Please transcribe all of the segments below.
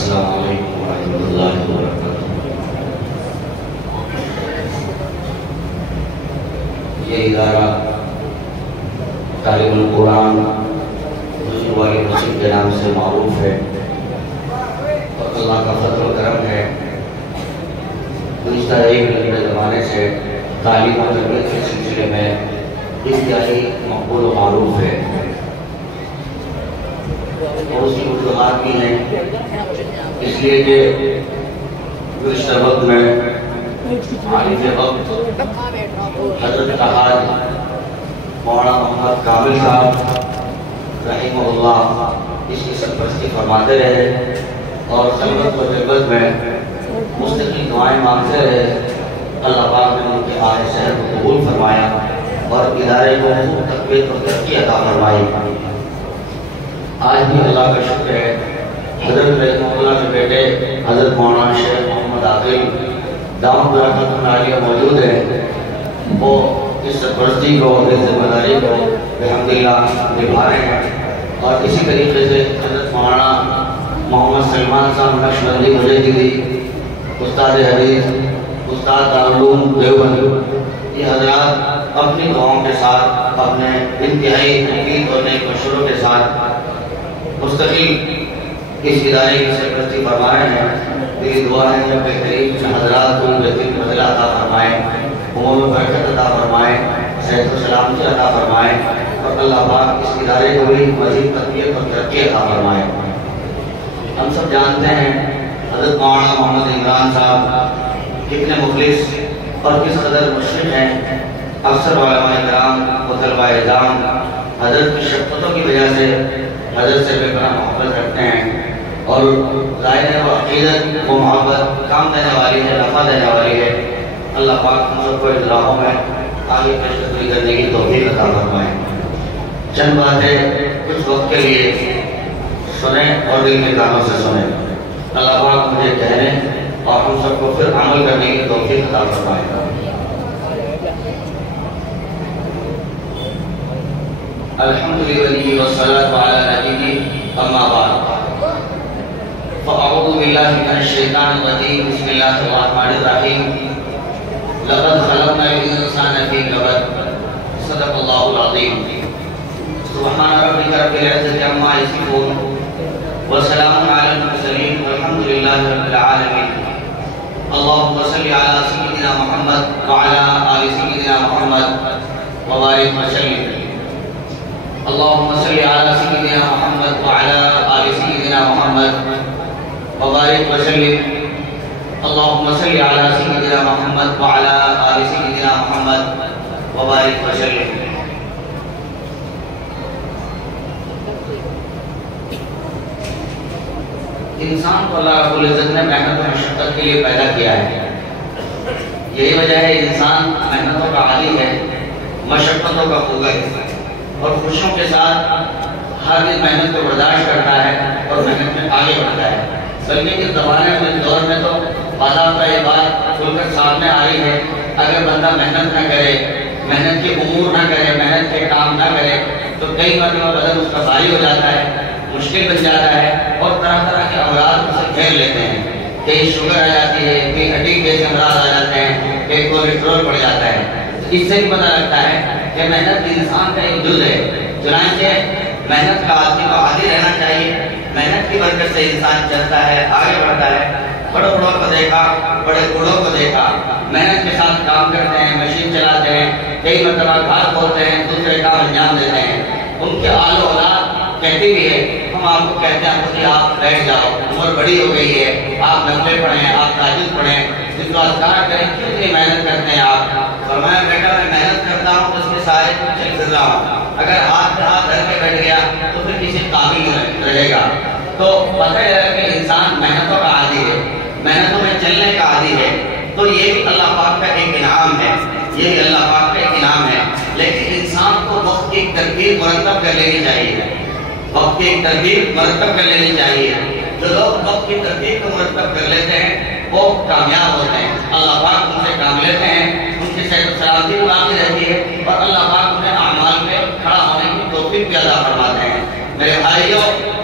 السلام علیکم ورحمۃ اللہ وبرکاتہ۔ یہ ادارہ طالب القرآن حضور والی مسجد کے نام سے معروف ہے اور اللہ کا فضل و کرم ہے، گزشتہ ایک لمبے زمانے سے تعلیم و تربیت کے سلسلے میں انتہائی مقبول و معروف ہے، اور اس کی وجوہات بھی ہیں، اس لیے کہ گزشتہ وقت میں عالم وقت حضرت حاج مولانا محمد کامل صاحب رحمہ اللہ اس کی سرپرستی فرماتے رہے اور خلوت و جلوت میں مستقل دعائیں مانگتے رہے۔ اللہ پاک نے ان کے آہ صحت کو قبول فرمایا اور ادارے کو تقویت اور ترقی عطا فرمائی۔ آج بھی اللہ کا شکر ہے، حضرت رحمہ اللہ کے بیٹے حضرت مولانا شیخ محمد عاقل دامت برکاتہ عالیہ موجود ہیں، وہ اس سرپرستی کو، اس ذمہ داری کو الحمدللہ نبھا رہے ہیں، اور اسی طریقے سے حضرت مولانا محمد سلمان صاحب نقشبندی مجددی، استاد حدیث، استاد دارالعلوم دیوبند، یہ حضرات اپنی دعاؤں کے ساتھ، اپنے انتہائی تحقیق اور نیک مشوروں کے ساتھ مستقل اس ادارے کی سرپرستی فرما رہے ہیں۔ میری دعا ہے کہ بہترین حضرات کو بہترین فضل عطا فرمائیں، عمر و برکت عطا فرمائیں، صحت و سلامتی عطا فرمائیں، اور اللہ پاک اس ادارے کو بھی مزید تقویت اور ترقی عطا فرمائیں۔ ہم سب جانتے ہیں حضرت مولانا محمد عمران صاحب کتنے مخلص اور کس قدر مشرق ہیں۔ اکثر علماء کرام و طلباء اعظام حضرت کی شفقتوں کی وجہ سے حضرت سے بے پناہ محبت رکھتے ہیں، اور ظاہر ہے وہ عقیدت، وہ محبت کام دینے والی ہے، نفع دینے والی ہے۔ اللہ پاک ہم سب کو اس راہوں میں آگے پیش کرنے کی توفیق عطا فرمائے۔ چند باتیں کچھ وقت کے لیے سنیں اور دل کے کانوں سے سنیں۔ اللہ پاک مجھے کہنے اور ہم سب کو پھر عمل کرنے کی توفیق عطا فرمائے۔ الحمدللہ والصلاة علی نبیہ اما بعد، فاعوذ باللہ من الشیطان الرجیم، بسم اللہ الرحمن الرحیم۔ لقد خلقنا الانسان فی کبد، صدق اللہ العظیم۔ سبحان ربک رب العزة عما یصفون وسلام علی المرسلین والحمدللہ رب العالمین۔ اللہم صل علی سیدنا محمد وعلی آل سیدنا محمد وبارک وسلم۔ اللہم صلی علی سیدنا محمد وعلی آل سیدنا محمد وبارک وسلم۔ اللہم صلی علی سیدنا محمد وعلی آل سیدنا محمد وبارک وسلم۔ انسان کو اللہ رب العزت نے محنت و مشقت کے لیے پیدا کیا ہے، یہی وجہ ہے انسان محنتوں کا عادی ہے، مشقتوں کا خوگر ہے، اور خوشیوں کے ساتھ ہر دن محنت کو برداشت کرتا ہے اور محنت میں آگے بڑھتا ہے۔ بلکہ اس زمانے میں دور میں تو باضابطہ یہ بات کھل کر سامنے آ رہی ہے، اگر بندہ محنت نہ کرے، محنت کے امور نہ کرے، محنت کے کام نہ کرے تو کئی مرتبہ بدن اس کا بھاری ہو جاتا ہے، مشکل بن جاتا ہے، اور طرح طرح کے امراض اسے گھیر لیتے ہیں۔ کہیں شوگر آ جاتی ہے، کہیں ہڈی کے امراض آ جاتے ہیں، کہیں کولیسٹرول بڑھ جاتا ہے۔ اس سے بھی پتہ لگتا ہے کہ محنت انسان کا ایک جز ہے، چنانچہ محنت کا آدمی کو عادی رہنا چاہیے۔ محنت کی برکت سے انسان چلتا ہے، آگے بڑھتا ہے۔ بڑے بڑوں کو دیکھا، بڑے بوڑھوں کو دیکھا، محنت کے ساتھ کام کرتے ہیں، مشین چلاتے ہیں، کئی مرتبہ گھاس بولتے ہیں، دوسرے کام انجام دیتے ہیں۔ ان کے آل و اولاد کہتی بھی ہے، ہم آپ کو کہتے ہیں کہ آپ بیٹھ جاؤ، عمر بڑی ہو گئی ہے، آپ نفلیں پڑھیں، آپ تہجد پڑھیں، جن کو اذکار کریں، کیوں اتنی محنت کرتے ہیں آپ؟ فرمایا بیٹا میں محنت کرتا ہوں تو اس میں سارے کچھ چل پھر رہا ہوں، اگر ہاتھ پہ ہاتھ دھر کے بیٹھ گیا تو پھر کسی قابل نہیں رہے گا۔ تو پتہ ہے کہ انسان محنتوں کا عادی ہے، محنتوں میں چلنے کا عادی ہے، تو یہ بھی اللہ پاک کا ایک انعام ہے، یہ بھی اللہ پاک کا ایک انعام ہے۔ لیکن انسان کو وقت کی ایک ترتیب مرتب کر لینی چاہیے، وقت کی ایک ترتیب مرتب کر لینی چاہیے۔ جو لوگ وقت کی ترتیب کو مرتب کر لیتے ہیں وہ کامیاب ہوتے ہیں، اللہ پاک ان سے کام لیتے ہیں، ان کی صحت و سلامتی باقی رہتی ہے، اور اللہ پاک انہیں اعمال میں کھڑا ہونے کی توفیق بھی عطا فرماتے ہیں۔ میرے بھائیوں،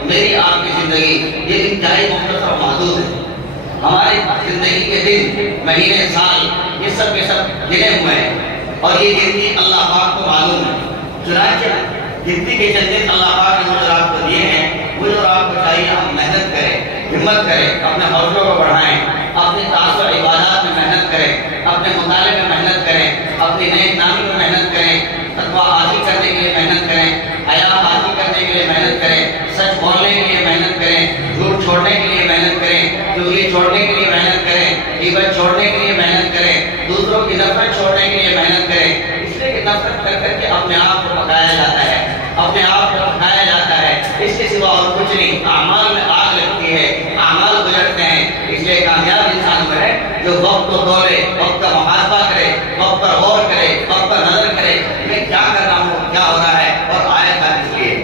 میری آپ کی زندگی یہ انتہائی مختصر و محدود ہے. ہماری زندگی کے دن مہینے سال یہ سب کے سب گنے ہوئے ہیں اور یہ گنتی اللہ پاک کو معلوم ہے. چنانچہ گنتی کے چند دن اللہ پاک نے مجھے آپ کو دیے ہیں. مجھے اور آپ کو چاہیے ہم محنت کریں, ہمت کریں, اپنے حوصلوں کو بڑھائیں, اپنی تعصب عبادات میں محنت کریں, اپنے مطالعے میں محنت کریں, اپنی نیک نامی میں محنت کریں, تقویٰ حاصل کرنے کے لیے محنت کریں, حیا حاصل کرنے کے لیے محنت کریں, سچ بولنے کے لیے محنت کریں, جھوٹ چھوڑنے کے لیے محنت کریں, چغلی چھوڑنے کے لیے محنت کریں, غیبت چھوڑنے کے لیے محنت کریں, دوسروں کی نفرت چھوڑنے کے لیے محنت کریں. اس لیے کہ نفرت کر کر کے اپنے آپ کو پکایا جاتا ہے, اپنے آپ کو پکایا جاتا ہے, اس کے سوا اور کچھ نہیں. اعمال میں آگ لگتی ہے, اعمال گزرتے ہیں. اس لیے کامیاب انسان وہ ہے جو وقت کو تولے, وقت کا محاسبہ کرے, وقت پر غور کرے, وقت پر نظر کرے, میں کیا کر رہا ہوں, کیا ہو رہا ہے اور آیا تھا اس لیے.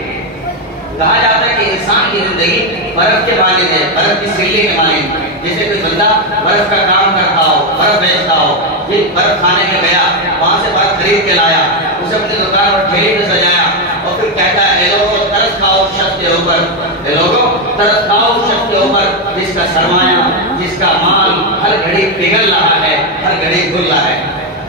کہا جاتا ہے کہ انسان کی زندگی برف کے مانند ہے, برف کی سلی کے مانند. جیسے کوئی بندہ برف کا کام کرتا ہو, برف بیچتا ہو, پھر برف کھانے میں گیا, وہاں سے برف خرید کے لایا, اسے اپنی دکان اور ٹھیلی میں سجایا اور پھر کہتا ہے اے لوگوں ترس کھاؤ شخص کے اوپر, اے لوگوں ترس کھاؤ شخص کے اوپر جس کا سرمایہ, جس کا مال ہر گھڑی پگھل رہا ہے, ہر گھڑی گھل رہا ہے.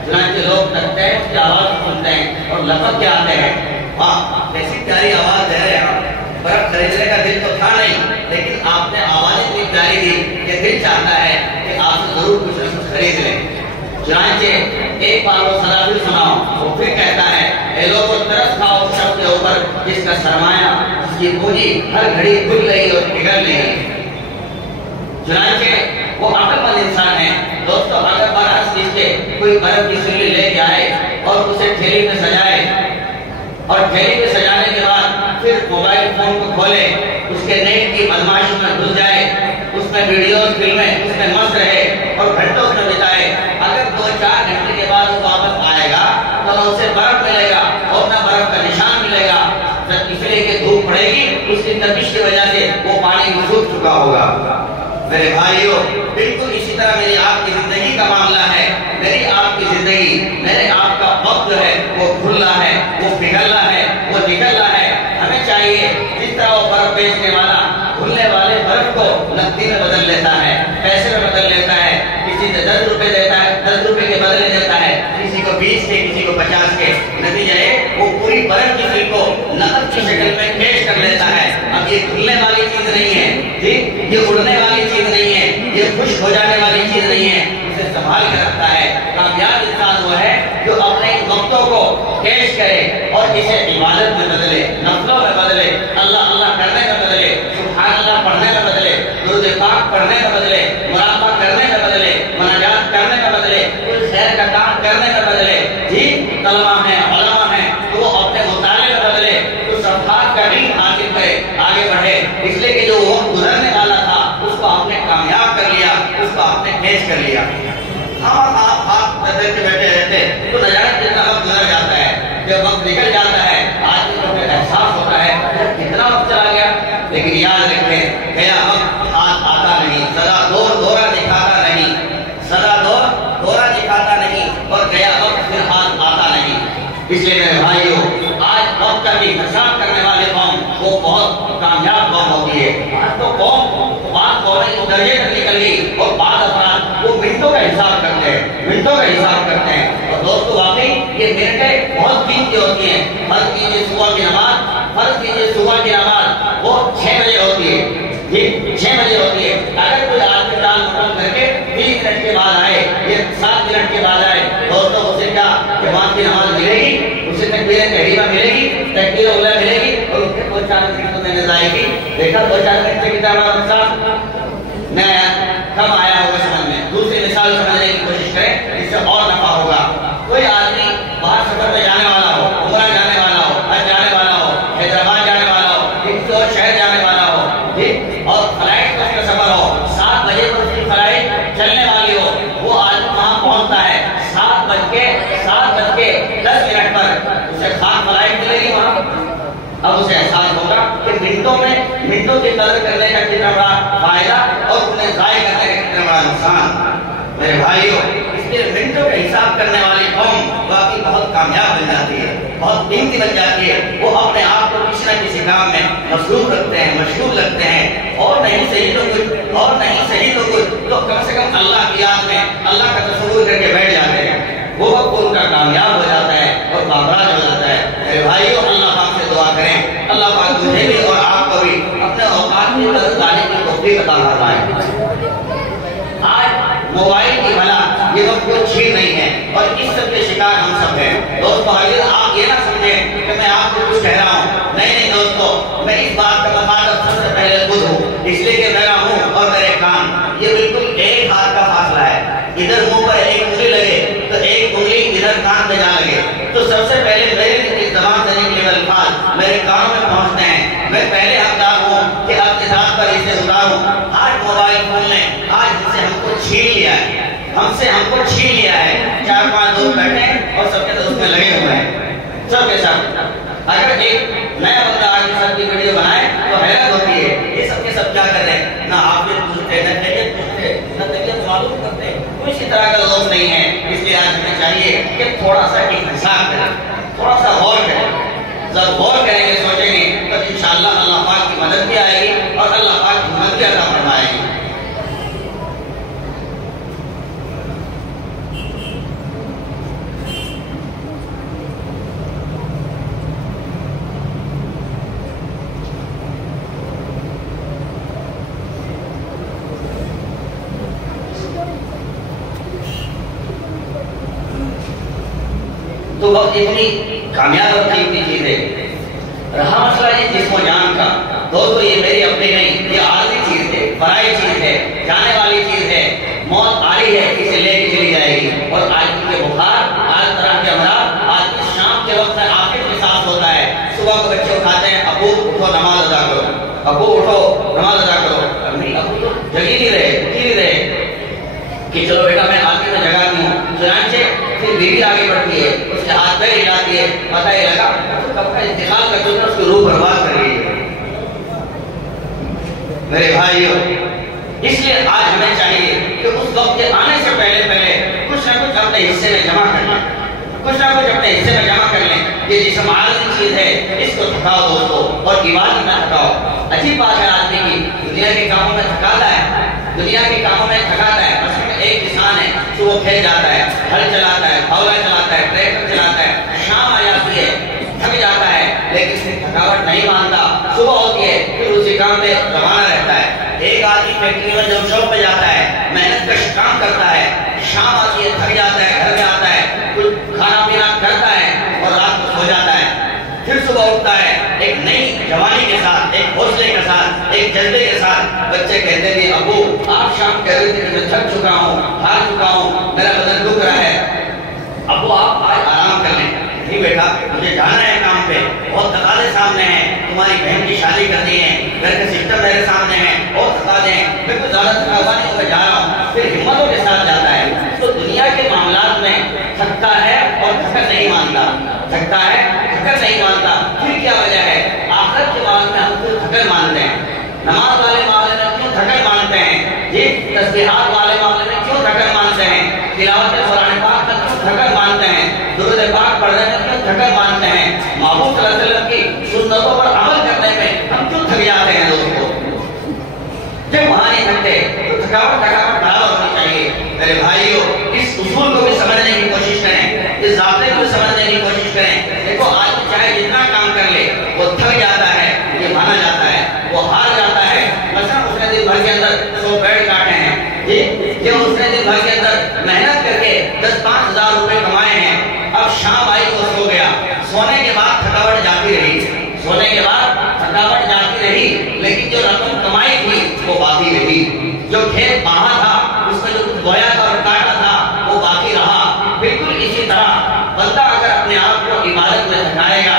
چنانچہ لوگ تکتے ہیں, اس کی آواز سنتے ہیں اور لپک کے آتے ہیں. واہ کیسی پیاری آواز دے رہے ہیں. برف خریدنے کا دل تو تھا نہیں, لیکن آپ نے آواز اتنی پیاری دی کہ دل چاہتا ہے کہ آپ سے ضرور کچھ نہ کچھ خرید لیں. چنانچہ ایک بار وہ سزا پھر سناؤ, وہ پھر کہتا ہے اے لوگوں ترس کھاؤ شخص کے اوپر جس کا سرمایہ, جس کی پونجی ہر گھڑی کھل رہی اور پگھل رہی. چنانچہ وہ عقل مند انسان ہے. دوستو اگر برعکس اس کے کوئی برف کی سلی لے کے آئے اور اسے ٹھیلی میں سجائے اور ٹھیلی میں سجانے کے بعد پھر موبائل فون کو کھولے, اس کے نیٹ کی بدماشی میں گھس جائے, اس میں ویڈیوز فلمیں اس میں مست رہے اور گھنٹوں میں بتائے, اگر 2-4 گھنٹے کے بعد وہ واپس آئے گا تو اسے برف ملے گا اور نہ برف کا نشان ملے گا. اس لیے کہ دھوپ پڑے گی, اس کی تپش کی وجہ سے وہ پانی میں سوکھ چکا ہوگا. میرے بھائیوں بالکل اسی طرح میری آپ کی زندگی کا معاملہ ہے. میری آپ کی زندگی, میرے آپ کا وقت جو ہے وہ کھل رہا ہے, وہ پگھل رہا ہے, وہ نکل رہا ہے. ہمیں چاہیے جس طرح وہ برف بیچنے والا کھلنے والے برف کو نقدی میں بدل لیتا ہے, پیسے میں بدل لیتا ہے, کسی سے 10 روپے دیتا ہے, 10 روپے کے بدلے دیتا ہے, کسی کو 20 کے, کسی کو 50 کے. نتیجہ ہے وہ پوری برف کی سل کو نقد کی شکل میں کیش کر لیتا ہے. اب یہ کھلنے والی چیز نہیں ہے, ٹھیک, یہ اڑنے والی چیز نہیں ہے, یہ خشک ہو جانے والی چیز نہیں ہے, اسے سنبھال کے رکھتا ہے. کامیاب انسان وہ ہے جو اپنے وقتوں کو کیش کرے اور اسے عبادت میں بدلے, نفلوں میں بدلے, اللہ اللہ کرنے میں بدلے, سبحان اللہ پڑھنے میں بدلے, درود پاک پڑھنے میں بدلے, مراقبہ کرنے میں بدلے, مناجات کرنے میں بدلے, کوئی خیر کا کام کرنے میں بدلے. جی طلبہ ہیں, علماء ہیں, تو وہ اپنے مطالعے میں بدلے, اس افراد کا علم حاصل کرے, آگے بڑھے. اس لیے کہ جو وقت گزرنے والا تھا اس کو آپ نے کامیاب کر لیا, اس کو آپ نے کیش کر لیا. ہم آپ بدل کے بیٹھے رہتے تو نہ جانے کتنا وقت گزر جاتا ہے. جب وقت نکل جاتا ہے آدمی کو احساس ہوتا ہے کتنا وقت چلا گیا. لیکن یاد رکھیں گیا وقت ہاتھ آتا نہیں, سدا دورہ دکھاتا نہیں, سدا دورہ دکھاتا نہیں, اور گیا وقت پھر ہاتھ آتا نہیں. اس لیے میرے بھائیوں آج وقت کا بھی حساب کرنے والے قوم وہ بہت کامیاب قوم ہوتی ہے. آج تو قوم بات قومی درجے تک نکل گئی اور بعض افراد وہ منٹوں کا حساب کرتے ہیں, منٹوں کا حساب کرتے ہیں. اور دوستو واقعی یہ منٹیں بہت قیمتی ہوتی ہیں. فرض کیجیے صبح کی نماز, فرض کیجیے صبح کی نماز وہ 6 بجے ہوتی ہے, جی 6 بجے ہوتی ہے. اگر کوئی آدمی ٹال مٹول کر کے 20 منٹ کے بعد آئے یا 7 منٹ کے بعد آئے, دوستو اسے کیا جماعت کی نماز ملے گی, اسے تکبیر تحریمہ ملے گی, تکبیر اولیٰ ملے گی, اور اس کے 2-4 منٹ تو میں نے ضائع کی. دیکھا 2-4 منٹ سے کتنا ہمارا نقصان. میں کم آیا ہوگا سمجھ میں. دوسری مثال سمجھنے کی کوشش کریں اس سے اور نفع ہوگا. کوئی آدمی باہر سفر میں جانے والا ہو, عمرہ جانے والا ہو, حج جانے والا ہو, حیدرآباد جانے والا ہو, کسی اور شہر جانے والا ہو, ٹھیک, اور فلائٹ کا سفر ہو, 7 بجے کو اس کی فلائٹ چلنے والی ہو, وہ آدمی وہاں پہنچتا ہے 7:10 پر, اسے خاص فلائٹ ملے گی وہاں. اب اسے احساس ہوگا کہ منٹوں کی قدر کرنے کا کتنا بڑا فائدہ اور انہیں ضائع کرنے کا کتنا بڑا نقصان. میرے بھائیوں اس لیے منٹوں کا حساب کرنے والی قوم واقعی بہت کامیاب بن جاتی ہے. بہت قیمتی بن جاتی ہے. وہ اپنے آپ کو کسی نہ کسی کام میں مصروف رکھتے ہیں, مشغول رکھتے ہیں. اور نہیں صحیح تو کچھ, اور نہیں صحیح تو کچھ, تو کم سے کم اللہ کی یاد میں اللہ کا تصور کر کے بیٹھ جاتے ہیں. وہ وقت ان کا کامیاب ہو جاتا ہے اور کامیاب ہو جاتا ہے. میرے بھائیو, اللہ پاک سے دعا کریں, اللہ پاک مجھے بھی اور آپ کو بھی اپنے اوقات کی قدر لانے کی توفیق عطا فرمائے. آج موبائل کی بلا یہ وقت کوئی چھین نہیں ہے اور اس سب کے شکار ہم سب ہیں. دوستو حضرت, آپ یہ نہ سمجھیں کہ میں آپ کو کچھ کہہ رہا ہوں. نہیں نہیں دوستو, میں اس بات کا مخاطب سب سے پہلے خود ہوں, اس لیے کہ میرا منہ اور میرے کان یہ بالکل ایک ہاتھ کا فاصلہ ہے. ادھر منہ پر ایک انگلی لگے تو ایک انگلی ادھر کان پہ جا لگے, تو سب سے پہلے میرے زبان سے نکلے ہوئے الفاظ میرے کانوں میں پہنچتے ہیں. میں پہلے حقدار ہوں کہ اپنی ذات پر اسے اتاروں. آج موبائل فون نے آج ہم کو چھین لیا ہے, ہم کو چھین لیا ہے. 4-5 دوست بیٹھے ہیں اور سب کے دوست میں لگے ہوئے ہیں, سب کے ساتھ. اگر ایک نیا بندہ آج سب کی ویڈیو بنائے تو حیرت ہوتی ہے, یہ سب کے سب کیا کر رہے ہیں, نہ آپ یہ پوچھتے, نہ طبیعت پوچھتے, نہ طبیعت معلوم کرتے, کسی طرح کا دوست نہیں ہے. اس لیے آج ہمیں چاہیے کہ تھوڑا سا انتظار کریں, تھوڑا سا غور کریں. جب غور کریں گے, سوچیں گے, تو انشاءاللہ اللہ پاک کی مدد بھی آئے گی اور اللہ پاک کی مدد بھی عطا فرمائے گی. تو وقت اتنی کامیاب اور قیمتی چیز ہے. رہا مسئلہ یہ جسم و جان کا, دوستو یہ میری اپنی نہیں, یہ عارضی چیز ہے, فرائی چیز ہے, جانے والی چیز ہے. موت آ رہی ہے, اسے لے کے چلی جائے گی. اور آج کے بخار, آج طرح کے امراض, آج شام کے وقت آخر کے ساتھ ہوتا ہے. صبح کو بچے اٹھاتے ہیں, ابو اٹھو نماز ادا کرو, ابو اٹھو نماز ادا کرو. ابو تو جگی نہیں رہے, اٹھی نہیں رہے کہ چلو بیٹا میں آتی میں جگاتی ہوں. چنانچہ پھر بیوی آگے بڑھتی ہے, اس کے ہاتھ پیر ہلاتی ہے, پتہ یہ لگا کب کا انتقال کا چلنا اس کی روح برباد کر رہی ہے. میرے بھائیو, اس لیے آج ہمیں چاہیے کہ اس وقت کے آنے سے پہلے کچھ نہ کچھ اپنے حصے میں جمع کر لیں, کچھ نہ کچھ اپنے حصے میں جمع کر لیں. یہ جسم عارضی چیز ہے, اس کو تھکاؤ دوستو, اور عبادت میں تھکاؤ. عجیب بات ہے آدمی کی, دنیا کے کاموں میں تھکاتا ہے, دنیا کے کاموں میں تھکاتا ہے. ایک کسان ہے, صبح کھیت جاتا ہے, ہل چلاتا ہے, پھاوڑا چلاتا ہے, ٹریکٹر چلاتا ہے, شام آ جاتی ہے, تھک جاتا ہے, لیکن پھر تھکاوٹ نہیں مانتا. صبح ہوتی ہے, پھر اسی کام پہ روانہ رہتا ہے. ایک آدمی فیکٹری میں جب شاپ پہ جاتا ہے, محنت کش کام کرتا ہے, شام آتی ہے, تھک جاتا ہے, گھر میں آتا ہے, کچھ کھانا پینا کرتا ہے اور رات کو سو جاتا ہے. پھر صبح اٹھتا ہے ایک نئی جوانی کے ساتھ, ایک حوصلے کے ساتھ, ایک جذبے کے ساتھ. بچے کہتے تھے, ابو آپ شام کہہ رہے تھے کہ میں تھک چکا ہوں, ہار چکا ہوں, میرا بدن دکھ رہا ہے, ابو آپ آج آرام کر لیں. نہیں بیٹا, مجھے جانا ہے کام پہ, بہت تقاضے سامنے ہیں, تمہاری بہن کی شادی کرنی ہے, گھر کا سسٹم میرے سامنے ہے, بہت تقاضے ہیں, میں کوئی زیادہ تھکا ہوا نہیں ہوں, میں جا رہا ہوں. پھر ہمتوں کے ساتھ جاتا ہے. تو دنیا کے معاملات میں تھکتا ہے اور تھکن نہیں مانتا, تھکتا ہے, تھکن نہیں مانتا. پھر کیا وجہ ہے؟ آخرت کے معاملے میں ہم کیوں تھکن مانتے ہیں, نماز والے معاملے میں کیوں تھکن مانتے ہیں, جی تسبیحات والے معاملے میں کیوں تھکن مانتے ہیں, تلاوت قرآن پاک میں کیوں تھکن مانتے ہیں, درود پاک پڑھنے میں کیوں تھکن مانتے ہیں, محبوب صلی اللہ علیہ وسلم کی سنتوں پر عمل کرنے میں ہم کیوں تھک جاتے ہیں دوستوں. جب وہاں نہیں تھکتے تو تھکاوٹ برابر ہونی چاہیے. میرے بھائیو, اس اصول کو بھی سمجھنے کی کوشش کریں, اس ضابطے کو بھی سمجھنے کی کوشش کریں. دیکھو آدمی چاہے جتنا کام کر لے, وہ تھک جاتا ہے, یہ مانا جاتا ہے, وہ ہار جاتا ہے. مثلا اس نے دن بھر کے اندر 100 پیڑ کاٹے ہیں, جی یہ اس نے دن بھر کے اندر محنت کر کے 10-5 ہزار روپے کمائے ہیں. اب شام آئی وہ سو گیا, سونے کے بعد تھکاوٹ جاتی رہی, سونے کے بعد تھکاوٹ جاتی رہی, لیکن جو رقم کمائی تھی وہ باقی رہی. جو کھیت باہا تھا, اس میں جو کچھ بویا تھا اور کاٹا تھا, وہ باقی رہا. بالکل اسی طرح بندہ اگر اپنے آپ کو عبادت میں تھکائے گا,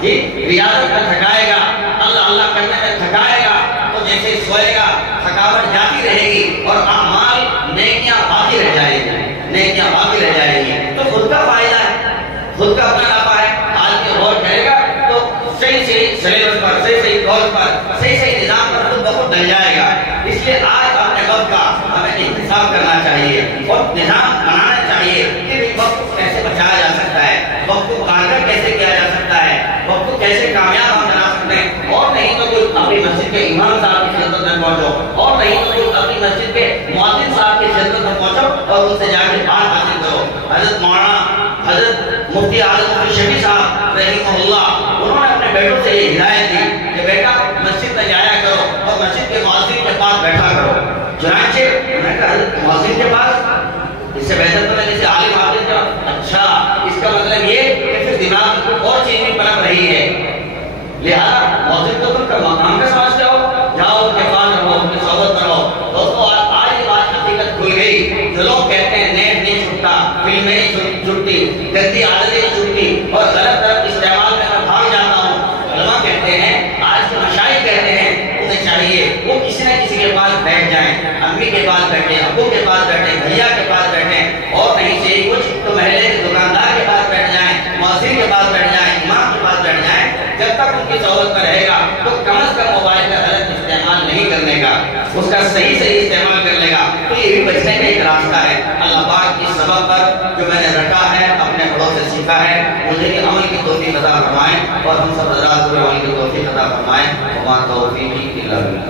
جی ریاضت میں تھکائے گا, اللہ اللہ کرنے میں تھکائے گا, تو جیسے سوئے گا تھکاوٹ جاتی رہے گی اور اعمال نیکیاں باقی رہ جائیں گی, نیکیاں باقی رہ جائیں گی. تو خود کا فائدہ ہے, خود کا اپنا نفع ہے. آدمی غور کرے گا تو صحیح سلیبس پر, صحیح کورس پر, صحیح نظام پر خود بخود ڈل جائے گا. اس لیے آج اپنے وقت کا ہمیں انتخاب کرنا چاہیے اور نظام بنانا چاہیے کہ وقت کو کیسے بچایا جا سکتا ہے, وقت کو کارگر استعمال کیسے کیا جا سکتا ہے، وقت کو کیسے کامیاب ہم بنا سکتے ہیں. اور نہیں تو کوئی اپنی مسجد کے امام صاحب کی خدمت میں پہنچو، اور نہیں تو کوئی اپنی مسجد کے مؤذن صاحب کی خدمت میں پہنچو اور ان سے جا کے بات حاصل کرو. حضرت مولانا حضرت مفتی اعظم مفتی شفیع صاحب رحمہ اللہ، انہوں نے اپنے بیٹوں سے یہ ہدایت دی کہ بیٹا مسجد میں جایا کرو اور مسجد کے مؤذن کے پاس بیٹھا کرو. چنانچہ میں نے کہا حضرت مؤذن کے پاس، اس سے بہتر تو میں جیسے عالم عالم کا. اچھا، اس کا مطلب یہ کہ پھر دماغ میں اور چیز بھی پنپ رہی ہے، لہذا مؤذن کو تم کا مقام کا سمجھتے ہو، جاؤ ان کے پاس رہو، ان کی صحبت میں رہو. دوستو آج یہ بات حقیقت کھل گئی. جو لوگ کہتے ہیں نیٹ نہیں چھوٹتا، فلمیں نہیں چھوٹتی، گندی عادتیں نہیں چھوٹتی اور غلط طرف استعمال میں میں بھاگ جاتا ہوں، علماء کہتے ہیں، آج کے مشائخ کہتے ہیں، انہیں چاہیے وہ کسی نہ کسی کے پاس بیٹھ جائیں، امی کے پاس بیٹھیں، ابو کے پاس بیٹھیں، بھیا کے پاس بیٹھیں، اور نہیں چاہیے کچھ تو محلے کے دکاندار کے پاس بیٹھ جائیں، مؤذن کے پاس بیٹھ جائیں، امام کے پاس بیٹھ جائیں. جب تک ان کی صحبت میں رہے گا تو کم از کم موبائل کا غلط استعمال نہیں کرنے کا، اس کا صحیح استعمال کرنے کا. تو یہ بھی بچنے کا ایک راستہ ہے. اللہ پاک اس سبب پر جو میں نے رٹا ہے اپنے بڑوں سے سیکھا ہے، مجھے عمل کی توفیق عطا فرمائیں اور ہم سب حضرات کو عمل کی توفیق عطا فرمائیں. وما توفیقی الا باللہ.